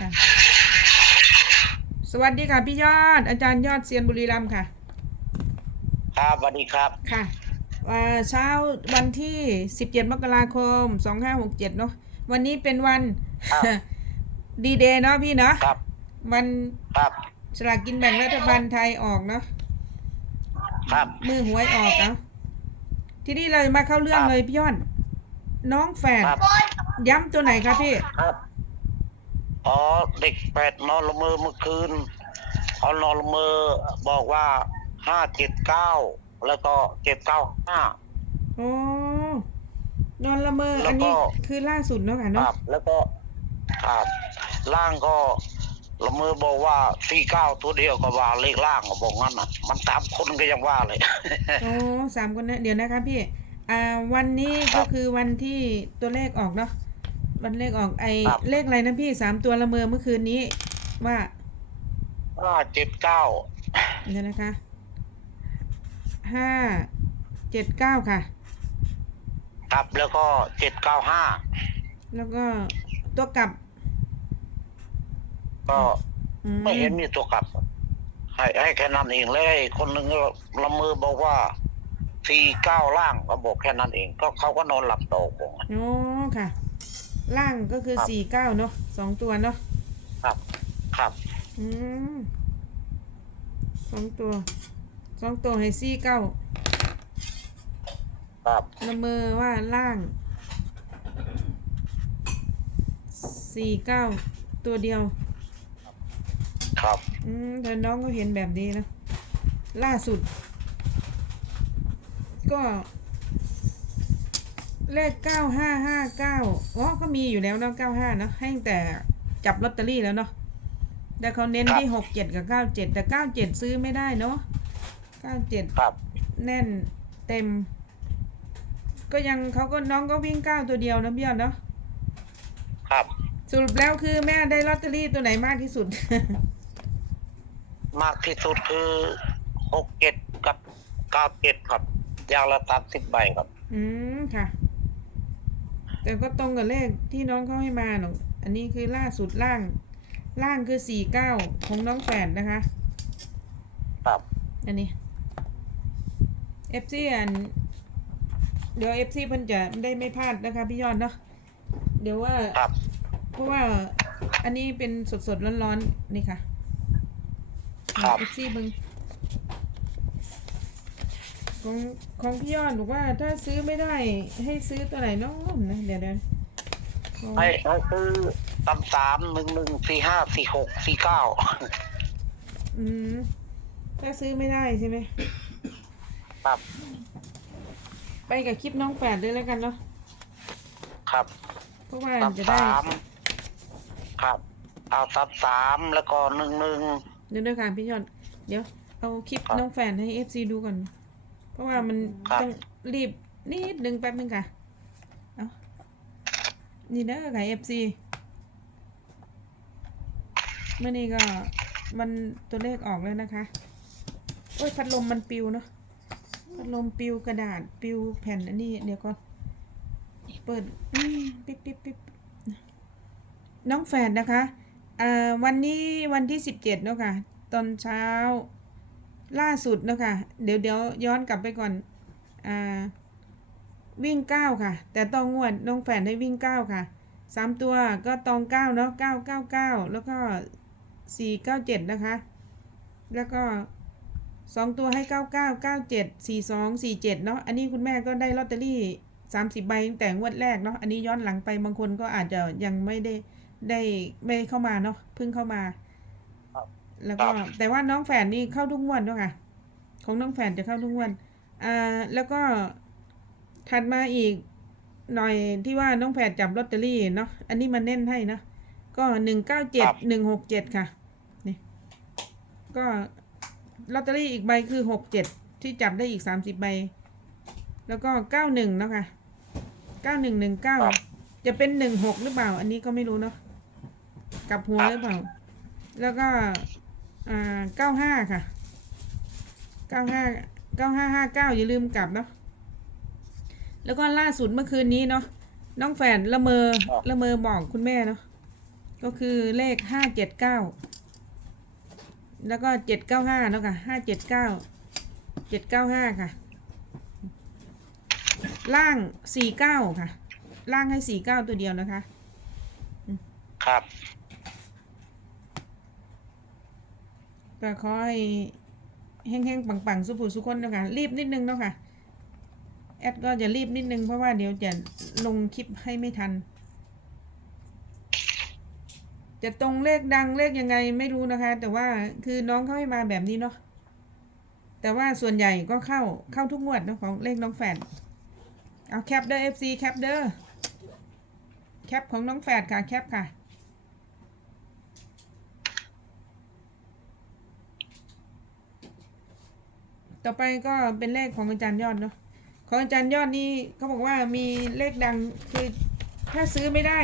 ค่ะสวัสดีค่ะพี่ยอด อาจารย์ยอดเซียนบุรีรัมย์ค่ะ ครับสวัสดีครับ ค่ะอ่าเช้าวันที่17มกราคม2567เนาะวันนี้เป็นวันครับดีเดย์เนาะพี่เนาะครับวันครับสลากกินแบ่งรัฐบาลไทยออกเนาะครับ มือหวยออกเนาะทีนี้เรามาเข้าเรื่องครับเลยพี่ยอดน้องแฝดครับย้ำตัวไหนครับพี่ครับ อ๋อเด็กแปดนอนละเมอเมื่อคืนเขานอนละเมอบอกว่าห้าเจ็ดเก้าแล้วก็เจ็ดเก้าห้าโอ้นอนละเมอ แล้วก็ อันนี้คือล่าสุดเนาะค่ะคเนาะรับ แล้วก็ครับล่างก็ละเมอบอกว่าสี่เก้าตัวเดียวก็ว่าเลขล่างก็บอกงั้นอะ มันตามคนก็ยังว่าเลยโอ้สามคนนะเดี๋ยวนะคะพี่ อ่า วันนี้ครัก็บ คือวันที่ตัวเลขออกเนาะ วันเลขออกไอครับ เลขอะไรนะพี่สามตัวละเมอเมื่อคืนนี้ว่าห้าเจ็ดเก้าเดี๋ยวนะคะห้าเจ็ดเก้าค่ะ ครับแล้วก็เจ็ดเก้าห้าแล้วก็ตัวกลับก็อืไม่เห็นมีตัวกลับ ให้ให้แค่นั้นเองเลยไอ้คนหนึ่งก็ละเมือบอกว่าสี่เก้าล่างก็บอกแค่นั้นเอง ก็เขาก็นอนหลับต่อผมโอ้ค่ะ ล่างก็คือครับ สี่เก้าเนาะสองตัวเนาะครับ ครับ อืมสองตัวสองตัวให้สี่เก้าครับ ละเมอว่าล่างสี่เก้าตัวเดียว ครับ อืมแต่น้องก็เห็นแบบนี้นะ ล่าสุด ก็ เลขเก้าห้าห้าเก้าอ๋อก็มีอยู่แล้วเนาะเก้าห้าเนาะให้ตั้งแต่จับลอตเตอรี่แล้วเนาะแต่เขาเน้นที่หกเจ็ดกับเก้าเจ็ดแต่เก้าเจ็ดซื้อไม่ได้เนาะเก้าเจ็ดครับ แน่นเต็ม ก็ยังเขาก็น้องก็วิ่งเก้าตัวเดียวนะพี่ยอดเนาะครับ สรุปแล้วคือแม่ได้ลอตเตอรี่ตัวไหนมากที่สุด มากที่สุดคือหกเจ็ดกับเก้าเจ็ดครับ อย่างละสามสิบใบครับ อืมค่ะ แต่ก็ตรงกับเลขที่น้องเขาให้มาหนูอันนี้คือล่าสุดล่าง ล่างคือสี่เก้าของน้องแฝดนะคะ ครับอันนี้เอฟซีอัน เดี๋ยวเอฟซีเพิ่นจะได้ไม่พลาดนะคะพี่ยอดเนาะเดี๋ยวว่า ครับเพราะว่าอันนี้เป็นสดสดๆร้อนๆนี่ค่ะครับ เอฟซีเบิง ของของพี่ยอดบอกว่าถ้าซื้อไม่ได้ให้ซื้อตัวไหนเน้องนะเดี๋ยวเดี๋ยวของให้ให้ซื้อตำสามหนึ่งหนึ่งสี่ห้าสี่หกสี่เก้าอืมถ้าซื้อไม่ได้ใช่ไหมครับไปกับคลิปน้องแฝดด้วยแล้วกันเนาะครับเพราะว่าตับจะได้สามครับ เอาตับสามแล้วก็หนึ่งหนึ่ง เดี๋ยวเดี๋ยวค่ะพี่ยอดเดี๋ยวเอาคลิปครับน้องแฝดให้เอฟซีดูก่อนเพ ราะว่ามันครับ ต้องรีบนิดนึงแป๊บนึงค่ะ เอานี่เด้อค่ะเอฟซีเมื่อนี้ก็มันตัวเลขออกแล้วนะคะ โอ้ยพัดลมมันปิวเนาะ พัดลมปิวกระดาษปิวแผ่นอันนี้เดี๋ยวก่อน เปิดอืมปิ๊บปิ๊บปิ๊บน้องแฝดนะคะ อ่าวันนี้วันที่สิบเจ็ดเนาะค่ะ ตอนเช้า ล่าสุดนะคะเดี๋ยวเดี๋ยวย้อนกลับไปก่อนอ่าวิ่งเก้าค่ะ แต่ต้องงวดน้องแฝดให้วิ่งเก้าค่ะสามตัวก็ตองเก้าเนาะเก้าเก้าเก้าแล้วก็สี่เก้าเจ็ดนะคะ แล้วก็สองตัวให้เก้าเก้าเก้าเจ็ดสี่สองสี่เจ็ดเนาะอันนี้คุณแม่ก็ได้ลอตเตอรี่สามสิบใบตั้งแต่งวดแรกเนาะอันนี้ย้อนหลังไปบางคนก็อาจจะยังไม่ได้ได้ไม่เข้ามาเนาะเพิ่งเข้ามา แล้วก็แต่ว่าน้องแฝดนี่เข้าทุกงวดเนาะค่ะ ของน้องแฝดจะเข้าทุกงวดอ่าแล้วก็ถัดมาอีกหน่อยที่ว่าน้องแฝดจับลอตเตอรี่เนาะอันนี้มันเน้นให้นะก็หนึ่งเก้าเจ็ดหนึ่งหกเจ็ดค่ะนี่ก็ลอตเตอรี่อีกใบคือหกเจ็ดที่จับได้อีกสามสิบใบ แล้วก็เก้าหนึ่งเนาะค่ะเก้าหนึ่งหนึ่งเก้าจะเป็นหนึ่งหกหรือเปล่า อันนี้ก็ไม่รู้เนาะกลับหัวหรือเปล่า แล้วก็ อ่าเก้าห้าค่ะเก้าห้าเก้าห้าห้าเก้าอย่าลืมกลับเนาะแล้วก็ล่าสุดเมื่อคืนนี้เนาะน้องแฝดละเมอละเมอบอกคุณแม่เนาะก็คือเลขห้าเจ็ดเก้าแล้วก็เจ็ดเก้าห้าแล้วค่ะห้าเจ็ดเก้าเจ็ดเก้าห้าค่ะ ล่างสี่เก้าค่ะ ล่างให้สี่เก้าตัวเดียวนะคะ ครับ ก็ขอให้แห้งๆปังๆ สุภูสุคนเนาะคะรีบนิดนึงเนาะค่ะ แอดก็จะรีบนิดนึงเพราะว่าเดี๋ยวจะลงคลิปให้ไม่ทัน จะตรงเลขดังเลขยังไงไม่รู้นะคะ แต่ว่าคือน้องเขาให้มาแบบนี้เนาะแต่ว่าส่วนใหญ่ก็เข้าเข้าทุกงวดนะของเลขน้องแฝดเอาแคปเดอร์ FC แคปเดอร์แคปของน้องแฝดค่ะแคปค่ะ ต่อไปก็เป็นเลขของอาจารย์ยอดเนาะของอาจารย์ยอดนี่เขาบอกว่ามีเลขดังคือถ้าซื้อไม่ได้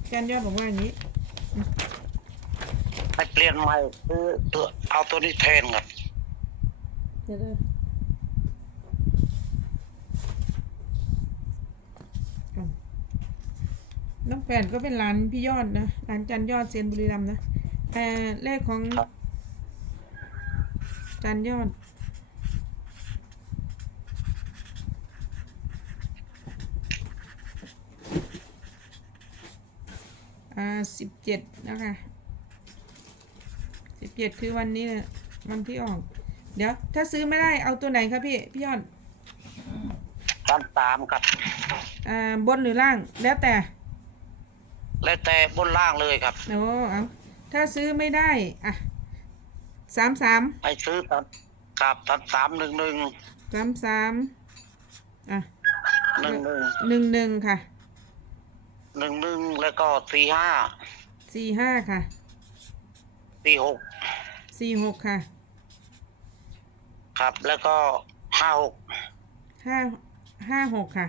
อาจารย์ยอดบอกว่าอย่างนี้ให้เปลี่ยนใหม่ซื้อตัวเอาตัวนี้แทนครับเดี๋ยวๆก่อนน้องแฟนก็เป็นร้านพี่ยอดนะร้านจันยอดเซียนบุรีรัมย์นะแต่เลขของครับจันยอดาสิบเจ็ดนะคะสิบเจ็ดคือวันนี้นะวันที่ออก เดี๋ยว ถ้าซื้อไม่ได้เอาตัวไหนครับพี่ พี่ยอดตามตามครับอ่าบนหรือล่าง แล้วแต่ แล้วแต่บนล่างเลยครับโอ้เอาถ้าซื้อไม่ได้ อะสามสามให้ซื้อตัดครับตัดสามหนึ่งหนึ่งสามสามอะหนึ่งหนึ่งหนึ่งหนึ่งค่ะ หนึ่งหนึ่งแล้วก็สี่ห้าสี่ห้าค่ะสี่หกสี่หกค่ะครับ แล้วก็ห้าหกห้าห้าหกค่ะ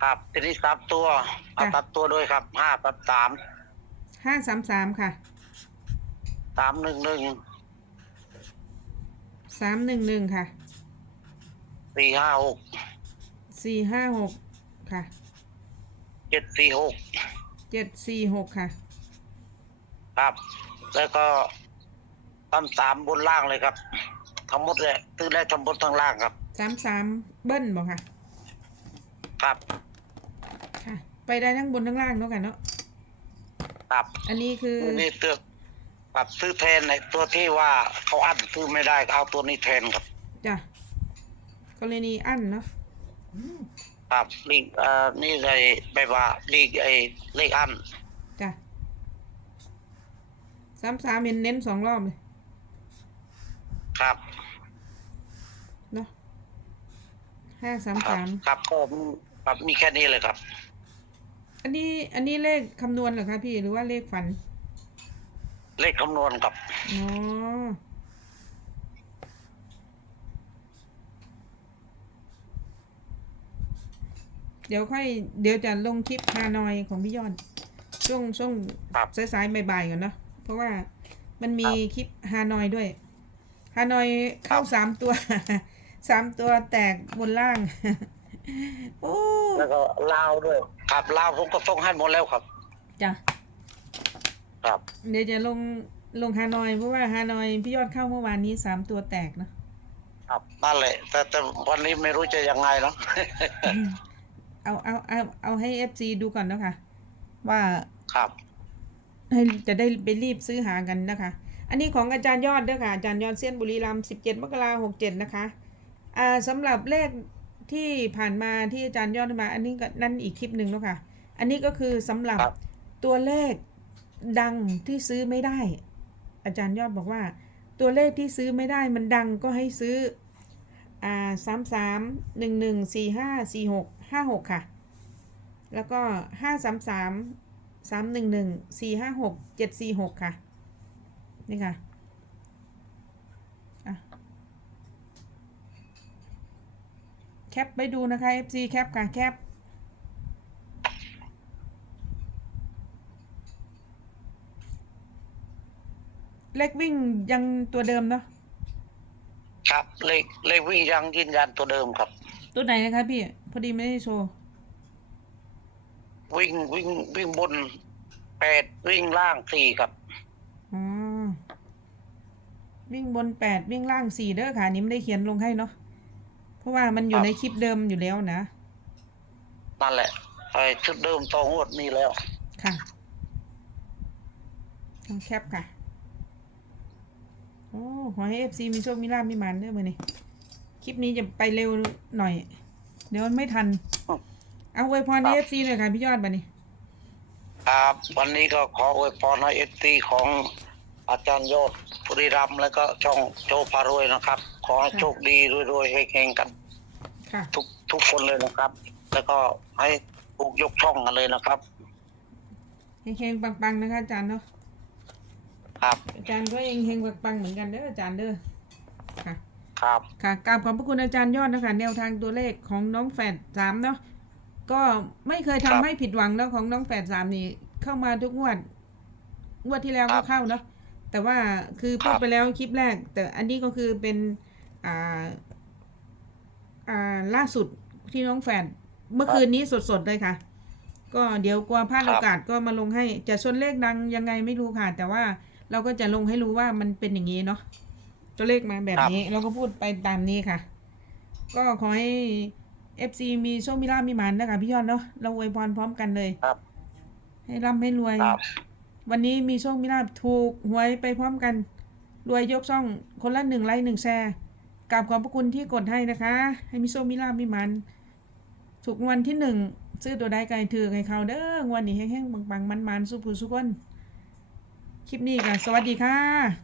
ครับทีนี้สามตัวเอาจ้ะตัดตัวด้วยครับห้าตัดสามห้าสามสามค่ะสามหนึ่งหนึ่งสามหนึ่งหนึ่งค่ะสี่ห้าหกสี่ห้าหกค่ะ เจ็ดสี่หกเจ็ดสี่หกค่ะ ครับ แล้วก็ตั้สามบนล่างเลยครับ ทั้งหมดเลยซื้อได้ทั้งบนทั้งล่างครับ สามสามเบิ้ลบอกค่ะ ครับค่ะ ไปได้ทั้งบนทั้งล่างเนาะกันเนาะ ครับอันนี้คือนี่เตือกครับซื้อแทนในตัวที่ว่าเขาอั้นซื้อไม่ได้ก็เอาตัวนี้แทนครับ จ้ะกรณีอั้นเนาะ ครับลีกเอ่อนี่เลยแบบว่าลีกไอ้เลขอั้นจ้ะสามสามเน้นเน้นสองรอบเลยครับเนาะห้าสามครับสามครับก็มีครับมีแค่นี้เลยครับ อันนี้อันนี้เลขคำนวณเหรอคะพี่หรือว่าเลขฝันเลขคำนวณครับ อ๋อ เดี๋ยวค่อยเดี๋ยวจะลงคลิปฮานอยของพี่ยอดช่วงช่วงครับสายๆบ่ายๆก่อนเนาะเพราะว่ามันมีคลิปฮานอยด้วยฮานอยเข้าครับ สามตัว สามตัวแตกบนล่าง โอ้แล้วก็ลาวด้วย ครับลาวผมก็ส่งให้หมดแล้วครับ จ้ะครับ เดี๋ยวจะลงลงฮานอยเพราะว่าฮานอยพี่ยอดเข้าเมื่อวานนี้สามตัวแตกเนาะ ครับนั่นแหละแต่แต่วันนี้ไม่รู้จะยังไงเนาะ เอาเอาเอาเอาให้เอฟซีดูก่อนเนาะคะว่าครับให้จะได้ไปรีบซื้อหากันนะคะ อันนี้ของอาจารย์ยอดเด้อค่ะ อาจารย์ยอดเซียนบุรีรัมย์17มกราคม67นะคะ อ่าสำหรับเลขที่ผ่านมาที่อาจารย์ยอดมา อันนี้ก็นั่นอีกคลิปหนึ่งแล้วค่ะ อันนี้ก็คือสำหรับครับตัวเลขดังที่ซื้อไม่ได้ อาจารย์ยอดบอกว่า ตัวเลขที่ซื้อไม่ได้มันดังก็ให้ซื้อ อ่าสามสามหนึ่งหนึ่งสี่ห้าสี่หก ห้าหกค่ะ แล้วก็ห้าสามสามสามหนึ่งหนึ่งสี่ห้าหกเจ็ดสี่หกค่ะ นี่ค่ะแคปไปดูนะคะ FC แคปค่ะ แคปเลขวิ่งยังตัวเดิมเนาะครับเลขเลขวิ่งยังยืนยันตัวเดิมครับ ตัวไหนนะคะพี่ พอดีไม่ได้โชว์ วิ่งวิ่งวิ่งบนแปดวิ่งล่างสี่ครับอ๋อวิ่งบนแปดวิ่งล่างสี่เด้อค่ะอันนี้ไม่ได้เขียนลงให้เนาะเพราะว่ามันอยู่ครับในคลิปเดิมอยู่แล้วนะ นั่นแหละไอ้ชุดเดิมตองวดนี้แล้ว ค่ะลองแคปค่ะ โอ้ขอให้เอฟซีมีโชคมีลาบมีหมันเด้อมือนี้ค ลิปนี้จะไปเร็วหน่อย เดี๋ยวมันไม่ทัน เอาไว้พรในครัเอบฟซีเลยค่ะพี่ยอดบันนี้ครับวันนี้ก็ขออวยพรให้เอฟซีของอาจารย์ยอดบุรีรัมย์แล้วก็ช่องโจพารวยนะครับ ขอให้ค่ะโชคดีรวยๆเฮงๆกันค่ะทุกทุกคนเลยนะครับ แล้วก็ให้ถูกยกช่องกันเลยนะครับเฮงๆปังๆนะคะอาจารย์เนาะครับอาจารย์ก็เฮงๆปังๆเหมือนกันเด้ออาจารย์เด้อ ค่ะครับค่ะกราบขอบพระคุณอาจารย์ยอดนะคะ แนวทางตัวเลขของน้องแฝดสามเนาะก็ไม่เคยทำให้ผิดหวังแล้วของน้องแฝดสามนี่เข้ามาทุกงวดงวดที่แล้วก็เข้าเนาะแต่ว่าคือพูดไปแล้วคลิปแรก แต่อันนี้ก็คือเป็นอ่าอ่าล่าสุดที่น้องแฝดเมื่อคืนนี้สดๆเลยค่ะ ก็เดี๋ยวกลัวพลาดโอกาสก็มาลงให้จะชนเลขดังยังไงไม่รู้ค่ะ แต่ว่าเราก็จะลงให้รู้ว่ามันเป็นอย่างนี้เนาะ ตัวเลขมาแบบนี้เราก็พูดไปตามนี้ค่ะ ก็ขอให้ FC มีโชคมีลาภมีหมันนะคะพี่ยอดเนาะเราอวยพรพร้อมกันเลยครับ ให้ร่ำให้รวย ครับวันนี้มีโชคมีลาภถูกหวยไปพร้อมกัน รวยยกช่องคนละหนึ่งไลค์หนึ่งแชร์กราบขอบพระคุณที่กดให้นะคะ ให้มีโชคมีลาภมีหมันถูกรางวันที่หนึ่งซื้อตัวใดไก่ถือให้เขาเด้องวันนี้แห้งๆปังๆมันๆสุขุสุขคนคลิปนี้กันสวัสดีค่ะ